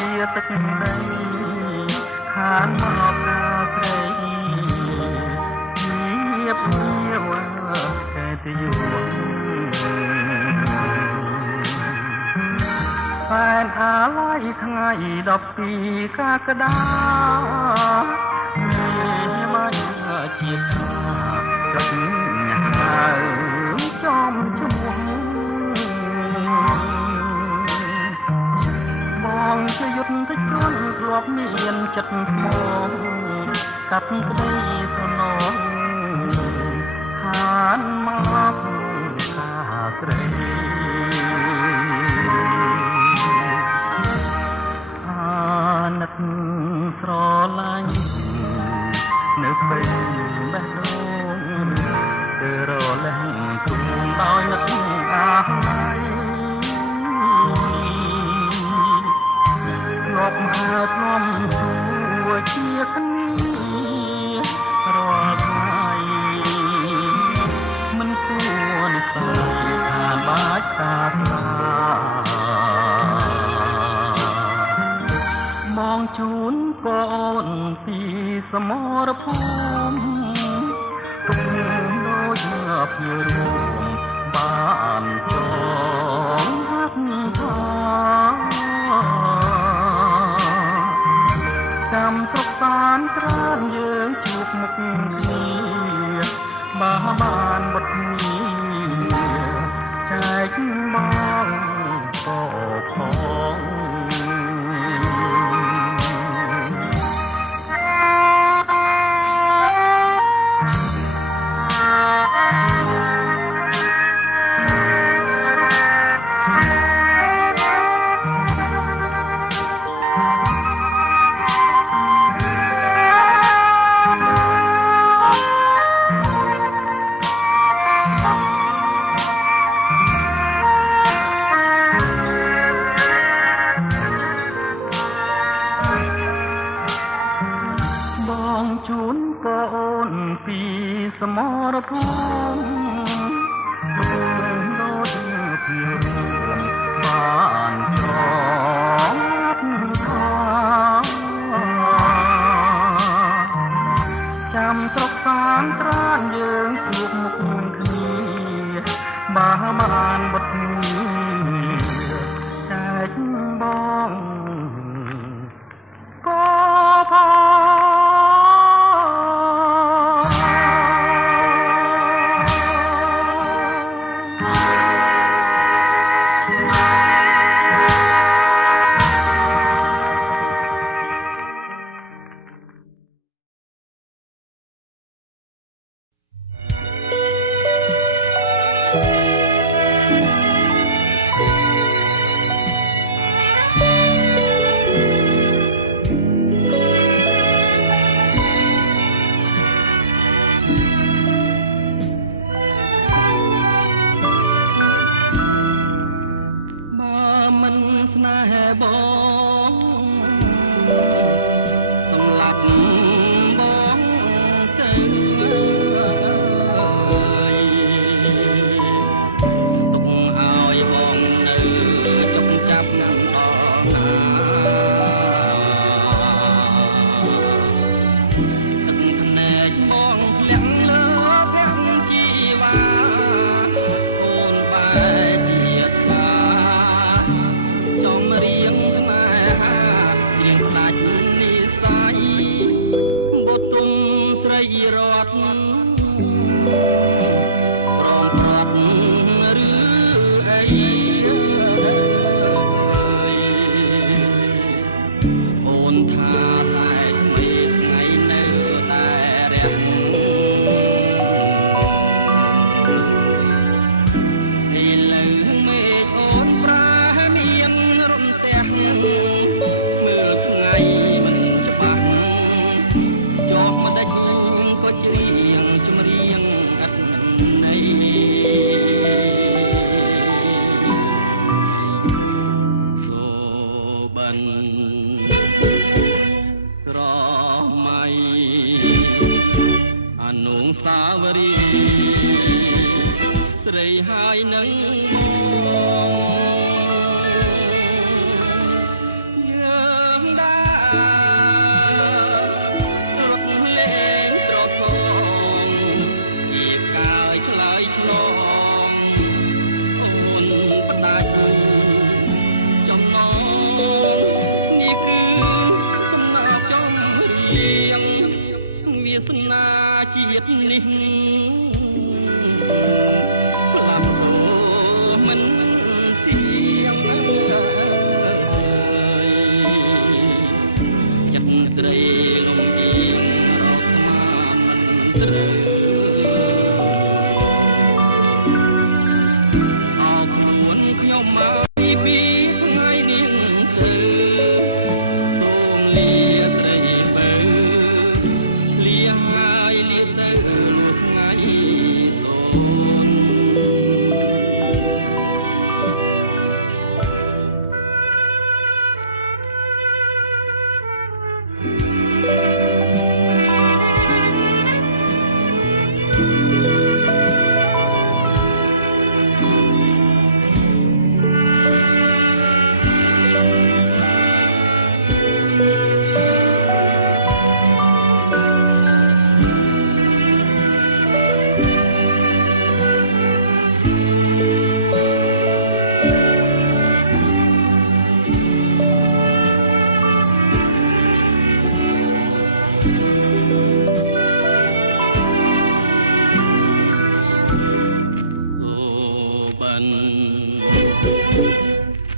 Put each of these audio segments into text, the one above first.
ទឹកដីខានមកកាស្រីញាបញាវតែទៅយូរផែនអាឡ័យថ្ងៃ12កក្កដាមានជាថាទឹកហៅចំឈ្មោះបងជាយុទ្ធជនធ្លាប់មានចិត្តស្មោះកាត់ក្តីសំណងខានមកខាស្រីអាណិតស្រឡាញ់នៅពេលបេះដូងទៅរលែងគុំដោយនឹកអាឡ័យធ្លាប់ហើធ្លាប់សួរជាគ្នារាល់ថ្ងៃមិនគួរនិយាយថាបាច់តាបងជូនកូនពីសមរភូមិទុកដូចភ្ញៀវរួមបានចងហាត់ថាចាំស្រុកសានក្រានយើងជួបមុខគ្នាបានបត់គ្នាចែកបងក៏ផងជូនកូនពីសមរភូមិដូចពីរួមបានចងថាចាំស្រុកសានត្រានយើងជួបមុខគ្នាបានបត់គ្នាចែកបងក៏ផងបងសម្លាប់បងទៅទុកឲ្យបងនៅចុកចាប់ដល់ណាទឹកភ្នែកបងធ្លាក់លើវាំងជីវ៉ាអូនបែជាថាចំរៀងដាច់និស័យបុទុំស្រីរត់ព្រមព្រាត់ឬអីអូនថាតែmấyថ្ងៃនៅតែរាំងឥឡូវមេឃអូនប្រាមានរំទះអនុស្សាវរីយ៍ស្រីហើយនឹងមក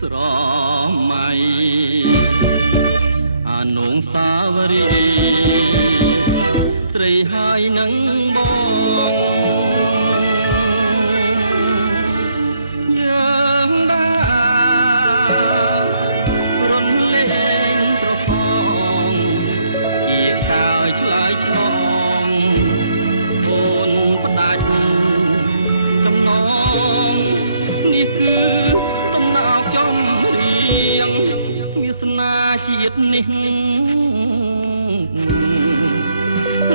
ស្រមៃអនុសាវរីយ៍ស្រីហើយនឹងបងយើងដែររំលែងត្រផងជាកាយឆ្លើយឆ្លងអូនផ្ដាច់ចំណងនេះគឺវាសនាជាតិនេះ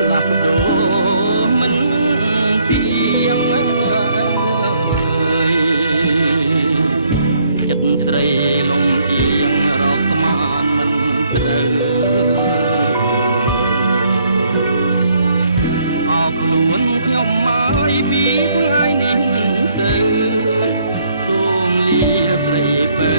លាស់ដូរមិនទៀងចិត្តស្រីលំអៀងរកស្មានមិនត្រូវអរខ្លួនខ្ញុំមកពីថ្ងៃនេះទៅសូមលាស្រីពើ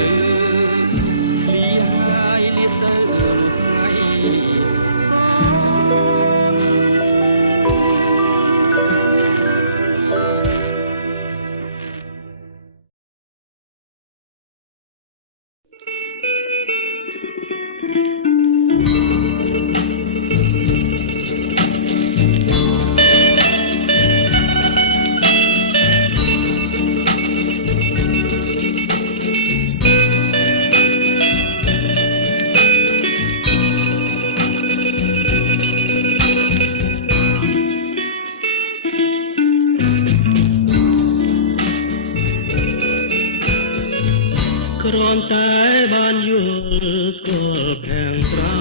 គ្រាន់តែបានយល់ស្គាល់ខាងប្រា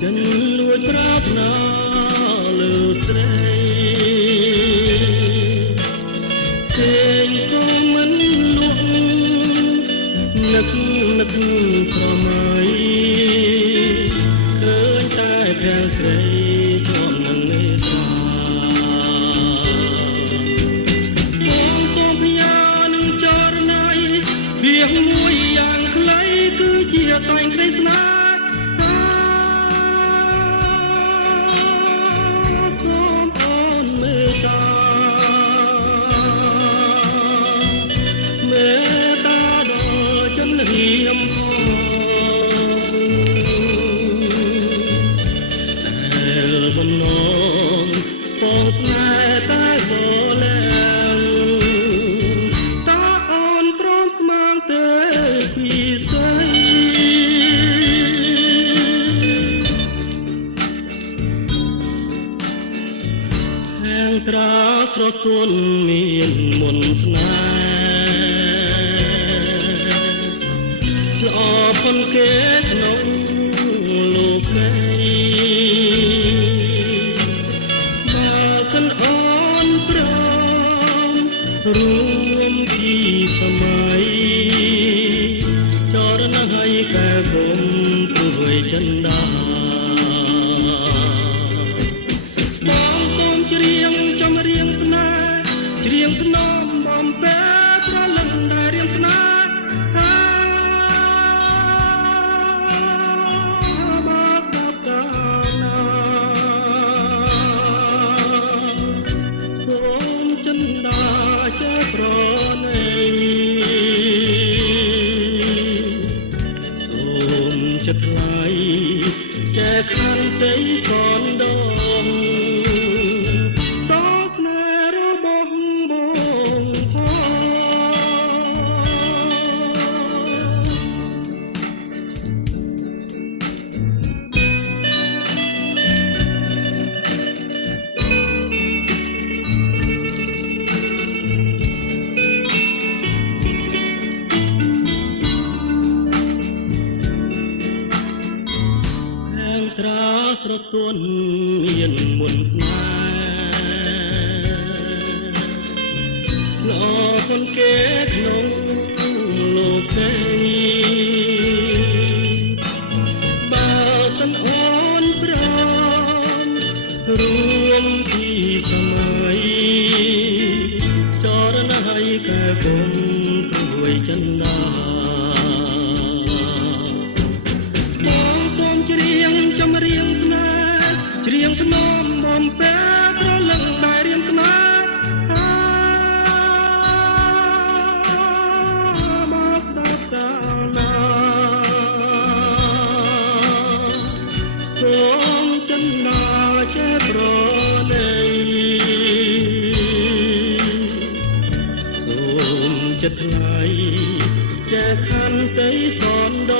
ចិនលួចប្រាថ្នាលើស្រីគេងក៏មិនលក់នឹកស្រមៃឃើញតែខាងស្រីខ្ញុំនឹងមេត្តាវាមួយយ៉ាងខ្លីគឺជាតែងក្តីស្នេហ៍សូមអូនមេត្តាដល់ចំរៀមផងតែបំណងបងស្នេហ៍តែបលែពីស្រីហាងត្រាស្រទន់មានមន្តស្នេហ៍ល្អប៉ុនគេក្នុងលោកនេះបើសិនអូនព្រមរួមពីសម័យតែគុំព្រួយចិនដាបងសូមច្រៀងចំរៀងស្នេហ៍ច្រៀងថ្នមបំពេប្រលឹងដែលរៀងស្នេហ៍មកដល់កាលណាសូមចិនដាចេះប្រណីសូ ទុនមានមុនស្នេហ៍ឡគុនគេក្នុងលោកនេះបើសិនអូនប្រមរួមពីសម័យចរណៃកែគុំព្រួយចិនដាចម្រៀងស្នេហ៍ច្រៀងថ្នមបំពេប្រលឹងដែលរៀងស្នេហ៍មកដល់កាលណាសូមចិនដាចេះប្រណីសូមចិត្តថ្លៃចេះខន្តីសនដ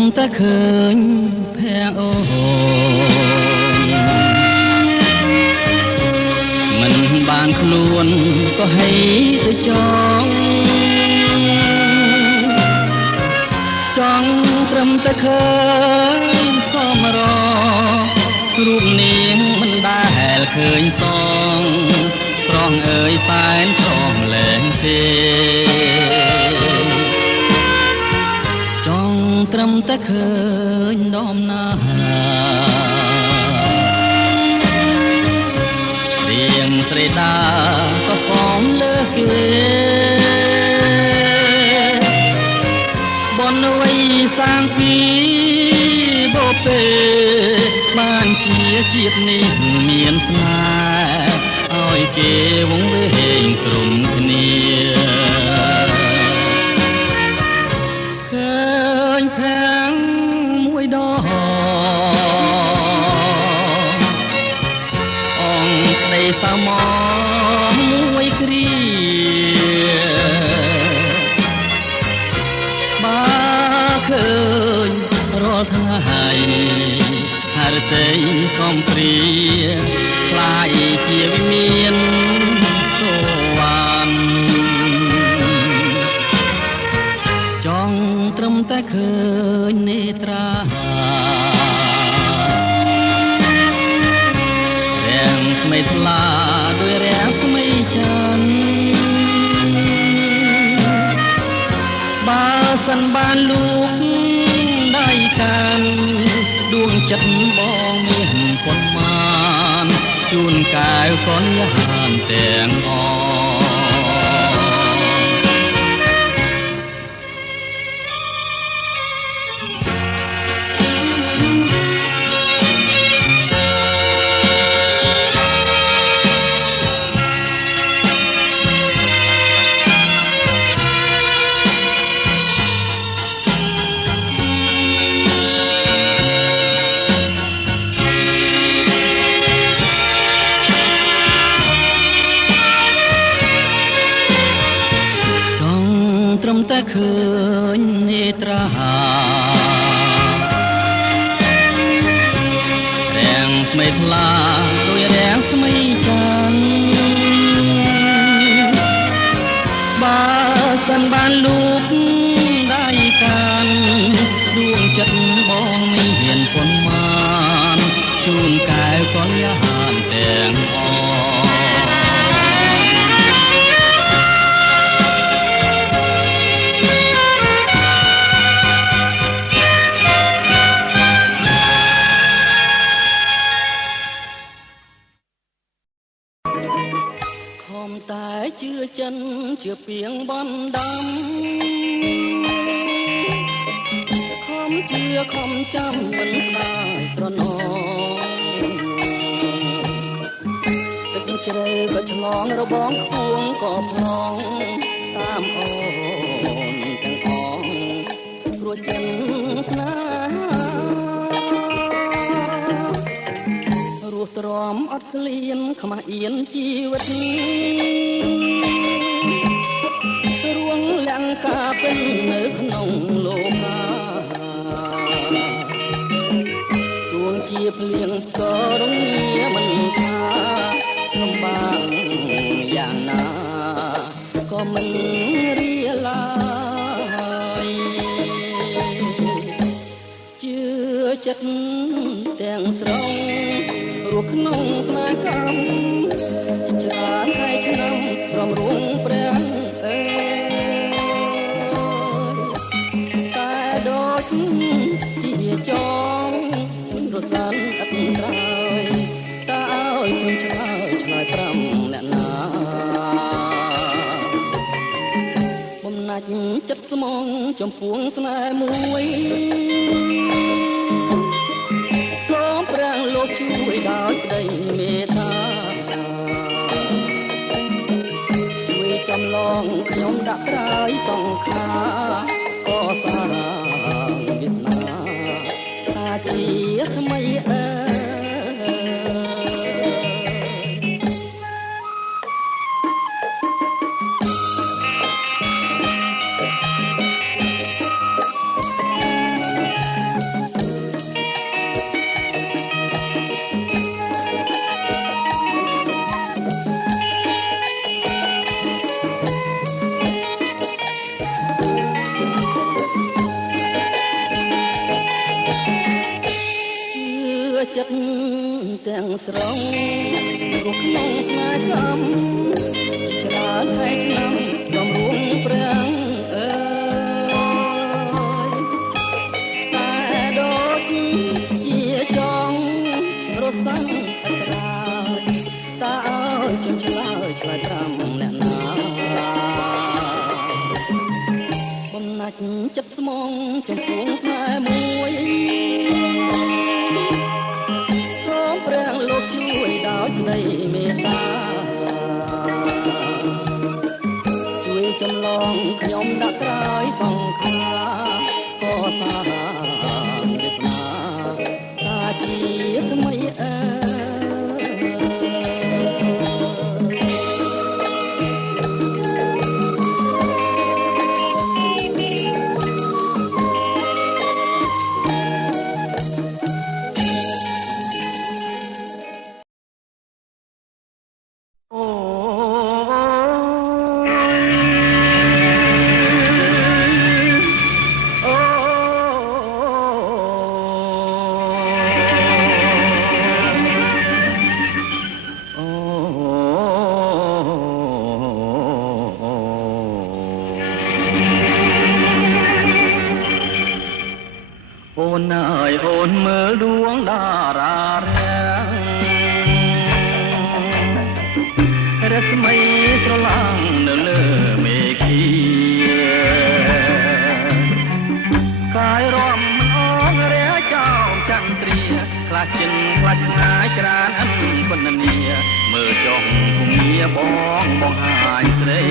ងតែឃើញភ័ក្រអូនមិនបានខ្លួនក៏ហីទៅចង់ត្រឹមតែឃើញសមរ រូបនាងមិនដែលឃើញសងស្រស់អើយសែនស្រស់លែងទេចង់ត្រឹមតែឃើញដំណារៀងស្រីតាក៏សមលើគេបនវ័យសាងពីបបេបានជាជាតិនេះមានស្នេហ៍ឲ្យគេវង្វេងក្រុមគ្នាឃើញខាងមួយដងអង្គក្តីសៅមមួយគ្រាបើឃើញរាល់ថ្ងៃហឫទ័យកំព្រាខ្លាយជាវិមានសូវ៉ាន់ចង់ត្រឹមតែឃើញនេត្រារាំងស្មីថ្លាដោយរាំងស្មីច័ន្ទបើសិនបានលោកដៃកាន់ដួងចិត្តបងមានប៉ុន្មានជូនកែវកនយានទាំងអត្រឹមតែឃើញនេត្រារាំងស្មីថ្លាដោយរាំងស្មីច័ន្ទបើសិនបានលោកដៃកាន់ដួងចិត្តបងមានប៉ុន្មានជូនកែវកនយានទាំងអតែជឿចិនជឿពីងបណ្ដាំខំជឿខំចាំមិនស្ដាយស្រណងទឹកជ្រៅក៏ឆ្លងរបងខ្ពងក៏ផ្លងតាមអូនទាំងអងព្រោះចិនស្នេហារស់ទ្រាំអត់ក្លៀនខ្មាស់អៀនជីវិតរួងលង្កាពេញនៅក្នុងលោការួងជាភ្លៀងក៏រងាមិនថាលំបាកយ៉ាងណាក៏មិនរៀឡាយជឿចិត្តទាំងស្រុងរស់ក្នុងស្នេហ៍កម្មច្រើនថ្ងៃឆ្នាំរំរួងព្រះអើយតែដូចជាចងរសានអត់ត្រើយតើឲ្យខ្ញុំឆ្លើយប្រាំអ្នកណាបំណាច់ចិត្តស្មងចំពោះស្នេហ៍មួយសូមព្រះលោកជួយដោយក្តីមេត្តាជួយចំឡងខ្ញុំដាក់ត្រើយសង្ខារក៏សាងវាសនាថាជាថ្មីអើចិត្ត ទាំងស្រុងរស់ក្នុងស្នេហ៍កម្មច្រើនថ្ងៃឆ្នាំកំរួងប្រាំងអើយតែដូចជាចង់រសាំងអក្រាតើអើយខ្ញុំឆ្លើយត្រាំអ្នកណាបំណាច់ចិត្តស្មងចំពោះស្នេហ៍មួយសូមព្រះលោកជួយដោយក្តីមេត្តាជួយចម្លងខ្ញុំដាក់ក្រោយសង្ខារក៏សារិស្នាថាជាថ្មីអើអូនអើយអូនមើលដួងតារារាំងរស្មីស្រឡាំងនៅលើមេឃីកាយរំអងរះចោមចន្ទ្រាខ្លះចិនខ្លះឆ្ងាយច្រានអិនពន្នាមើលចុងភូមិបងបង្ហាញស្រី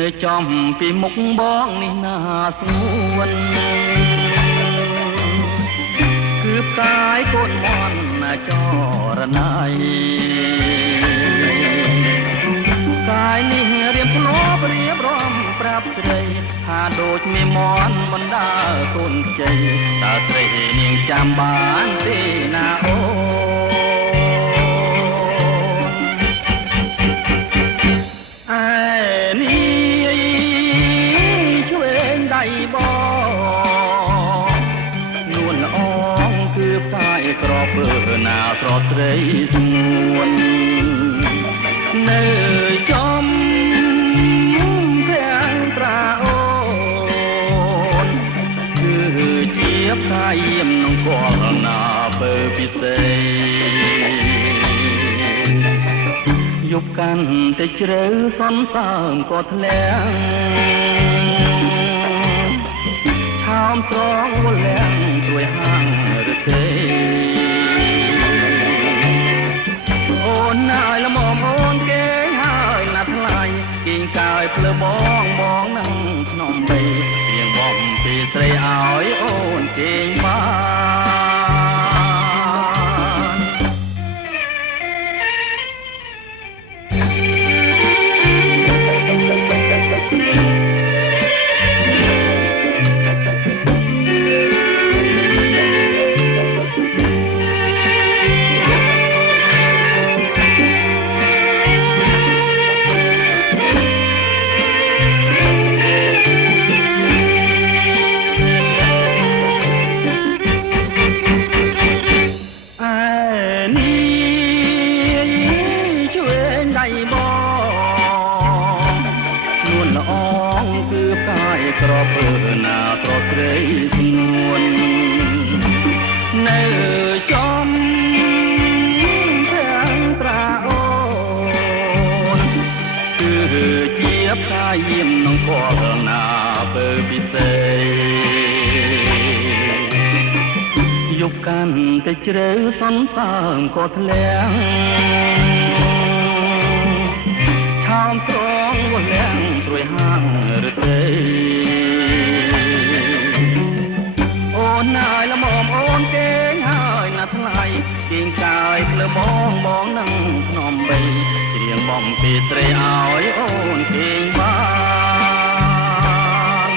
នៅចំពីមុខបងនេះណាស្ងួនគឺផ្កាយកូនមន់ណាចរណៃកាយនេះរៀបភ្នាប់រៀបរំប្រាប់ស្រីថាដូចមានមន់បណ្ដាកូនជ័យតើស្រីនាងចាំបានទេណាអូក្រពើណាស្រស់ស្រីស្ងួននៅចំខាងត្រាអូនគឺជាផ្កាយាមក្នុងកលណាបើពិសេសយប់កាន់តែជ្រៅសន្សើមក៏ធ្លាក់ឆោមស្រងវលាំងជួយហាងរទេអូនណាយល្មមអូនគេហើយណាត់ថ្លៃគេងកាយភ្លើបងបងនឹងក្នុងបីរៀងបំពីស្រីឲ្យអូនគេងក្រពើណាស្រស់ស្រីស្ងួននៅចំខាងត្រាអូនគឺជាផ្កាយាមក្នុងកលណាបើពិសេសយប់កាន់តែជ្រៅសន្សើមក៏ធ្លាក់ឆោមស្រងវលាំងត្រួយហាងរទេអូនណាយល្មមអូនគេងហើយណាត់ថ្លៃគេងកាយភ្លើបងបងនឹងក្នុងបីច្រៀងបំពីស្រីឲ្យអូនគេងបាន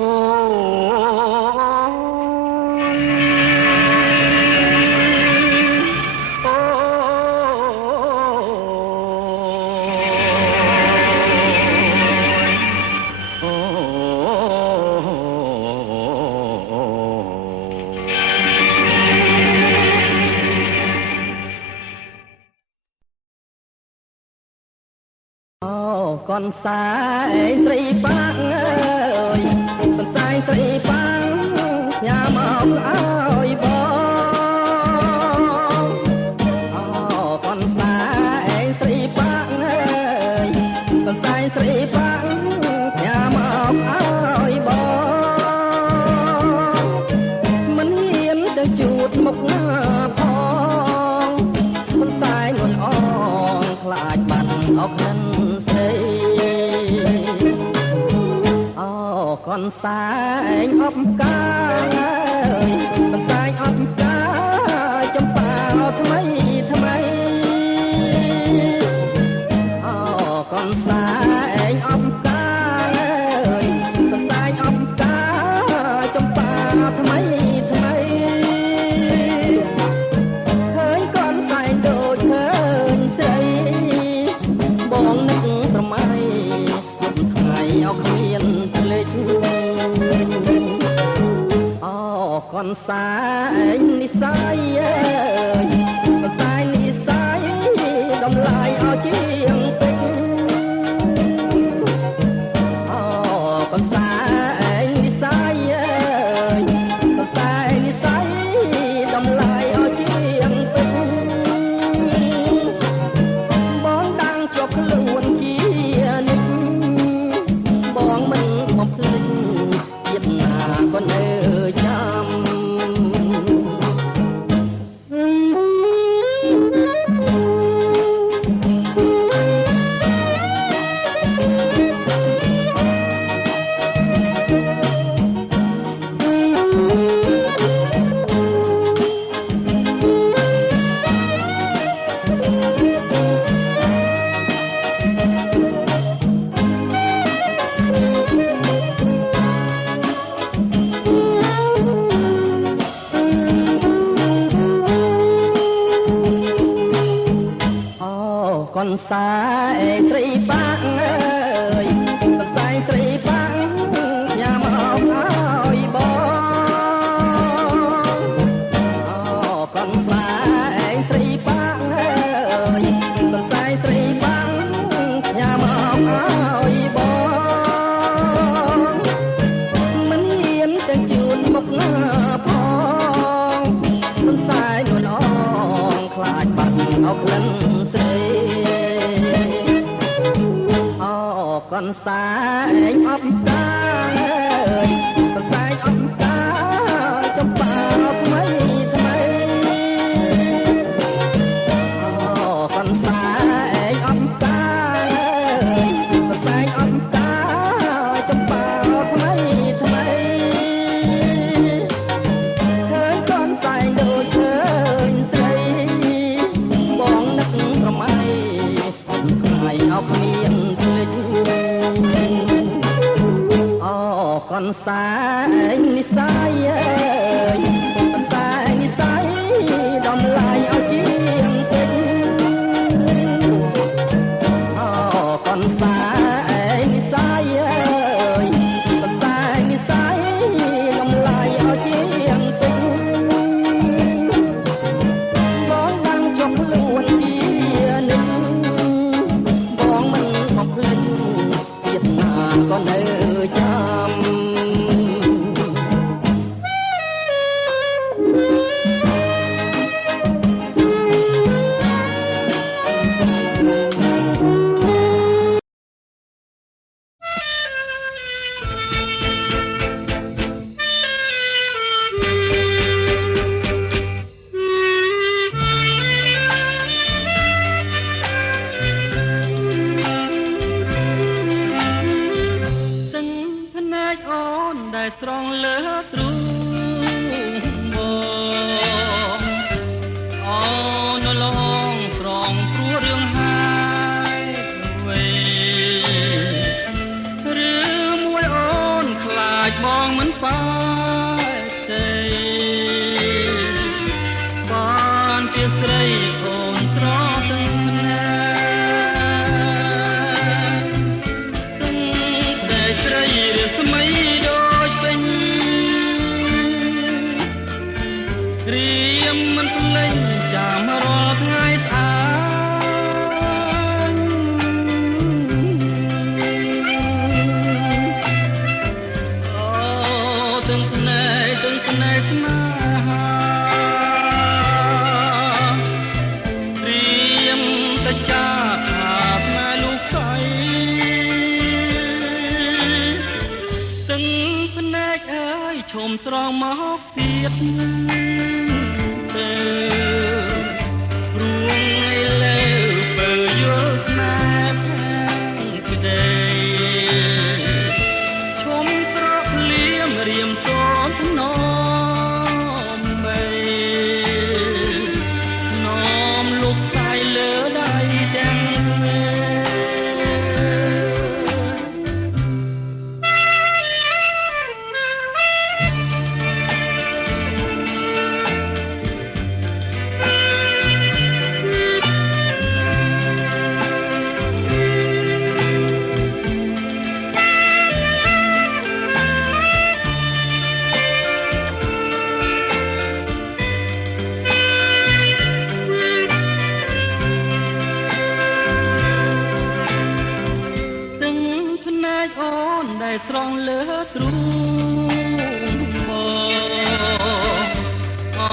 អូ នសែងស្រីប៉ាំងអើយសនសែងស្រីប៉ាំងញ៉ាំមកឲ្យបងអូកូនសែងស្រីប៉ាំងអើយសនសែងស្រីប៉ាំងញ៉ាំមកឲ្យបងមិនហ៊ានទៅជួបមុខណាផងកូនសែងមិនអងខ្លាចបាត់អកនឹងស្រីអូកូនសែងអបកាកូនសែងអបកាចំប៉ាថ្មីថ្មីអូកូនសែងអបកាកូនសែងអបកាចំប៉ាថ្មីថ្មីឃើញកូនសែងដូចឃើញស្រីបងនឹកស្រមៃយប់ថ្ងៃអោគ្មានភ្លេចអូកូនសែងនិស័យអើយកូនសែងនិស័យតម្លៃឲ្យជាងពេញអូកូនសែងនិស័យអើយកូនសែងនិស័យតម្លៃឲ្យជាងពេញបងដាំងជាប់ខ្លួនជានិចបងមិនបំភ្លេចជាតិណាក៏នៅចាំកូនសែងស្រីប៉ាំងអើយកូនសែងស្រីប៉ាំងញ៉ាំមកឲ្យបងអូកូនសែងស្រីប៉ាំងអើយកូនសែងស្រីប៉ាំងញ៉ាំមកឲ្យបងមិនហ៊ានទៅជួនមុខណាផងកូនសែងមិនអងខ្លាចបាត់អោក្លិនស្រីកូនសែងអបកាកូនសែងអបកាចំប៉ាថ្មីថ្មីអូកូនសែងអបកាកូនសែងអបកាចំប៉ាថ្មីថ្មីឃើញកូនសែងដូចឃើញស្រីបងនឹកស្រមៃថ្ងៃអោគ្មានភ្លេចកូនសែងនិស័យអើយកូនសែងនិស័យតម្លៃឲ្យជាងពេញអូកូនសែងនិស័យអើយកូនសែងនិស័យតម្លៃឲ្យជាងពេញបងដាំងជាប់ខ្លួនជានិចបងមិនបំភ្លេចជាតិណាក៏នៅចាំស្រងលើទ្រូងបងអូនឡងស្រងព្រោះរឿងហើយវិញឬមួយអូនខ្លាចបងមិនប៉ាទេបានជាស្រីអូនស្រទាំងណាស្រីរស្មីរៀមមិនភ្លេចចាំរាល់ ថ្ងៃស្អាត ឈុំស្រងមកទៀតទៅរួងឯលើបើយល់ស្នេហ៍ក្ដីឈុំស្រកលៀមរៀមសូនថ្នមបីនោមលុបសាយលើដៃទាំងស្រងលើទ្រូងបងអូ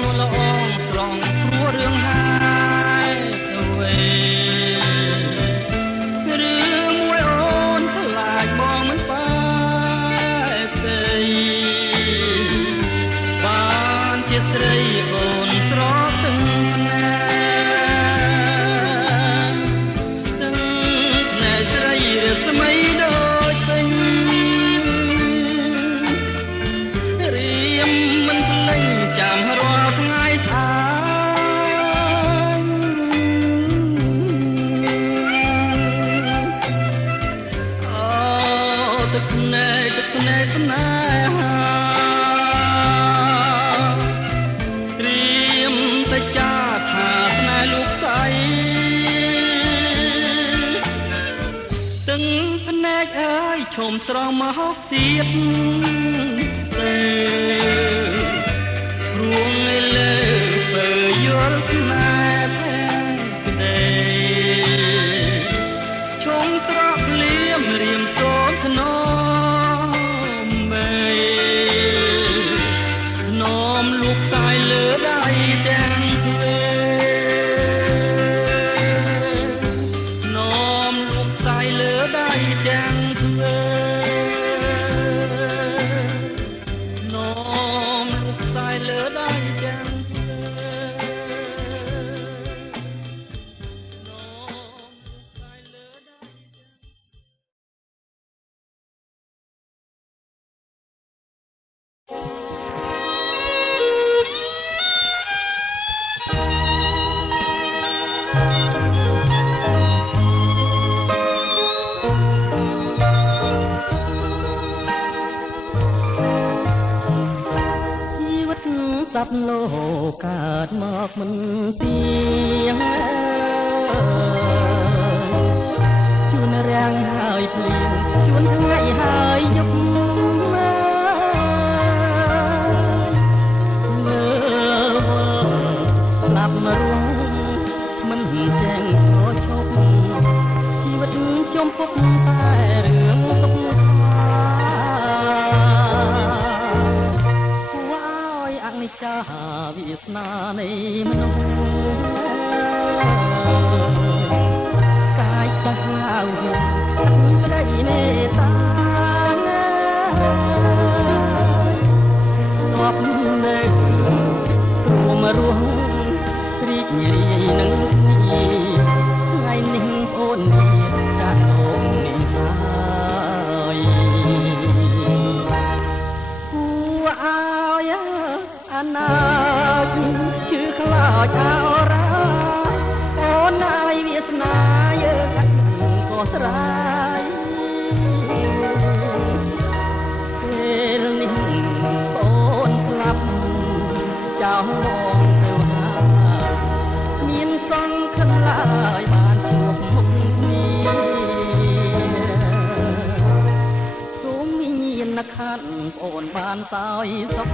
នោះល្អងស្រងព្រោះរឿងហើយទៅវិញរឿងមួយអូនខ្លាចបងមិនបែកទេបានជាស្រីអូនស្រកទាំងណែស្រីរស្មីចាំរាល់ថ្ងៃស្អាតអូទឹកភ្នែកស្នេហាត្រៀមតែចាថាស្នេហ៍លោកស្អីទឹកភ្នែកអើយឈុំស្រងមកទៀតទេរួងឯលើបើយល់ស្នេហ៍ក្ដីឈុំស្រកលៀមរៀមសូនថ្នមបីនោមលូកសាយលើដៃទាំងពីរនោមលូកសាយលើដៃទាំងពីរនោមលូកសាយលើដៃទាំងសត្វលោកកើតមកមិនទៀងជួនរាំងហើយភ្លៀងជួនថ្ងៃហើយយប់មើលស្លាប់មករងមិនចេញក៏ឈប់ជីវិតចំពុកតែរឿងទុកចាវាសនានៃមនុស្សកាយសាហាវក្តីមេត្តាងាប់នៅព្រមរស់រីករាយនឹងថ្ងៃនេះអូននេះចាក់អូននេះហើយគួរឲ្យអនាគតជឿខ្លាចអរ៉ាអូនហើយវាសនាយើងក៏ស្រ័យពេលនេះអូនស្លាប់ចោលមកទៅហើយមានសង្ឃឹមឡើយបានជួបមុខគ្នាសូមមានខាត់អូនបានសោយសុខ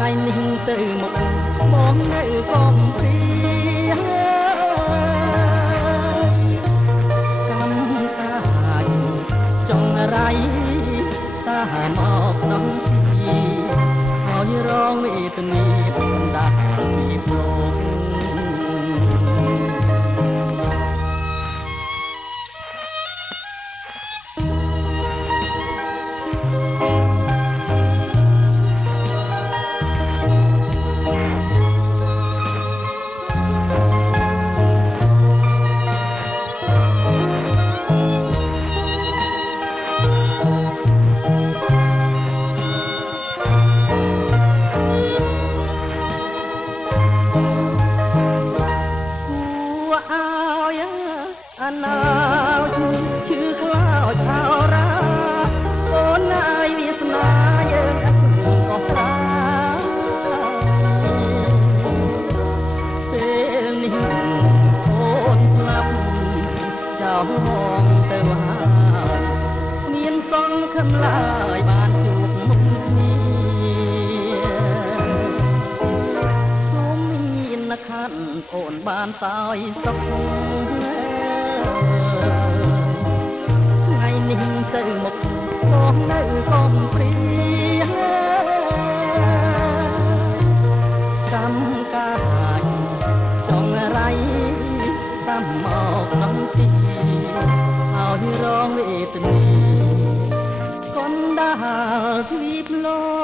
ថ្ងៃនេះទៅមកបងនៅកំព្រាកម្មកាយចង់រៃតាមកក្នុងទីហើយរងវេទនាបណ្ដាពីព្រោះ សិនឡើយបានជួបមុខគ្នាសូមមានខាត់អូនបានសោយសុខថ្ងៃនេះទៅមុខបងនៅកុំព្រាកម្មកាយចង់រៃតាមមកក្នុងទីឲ្យរងវេទនាកុនដាលធ្លាប់លោ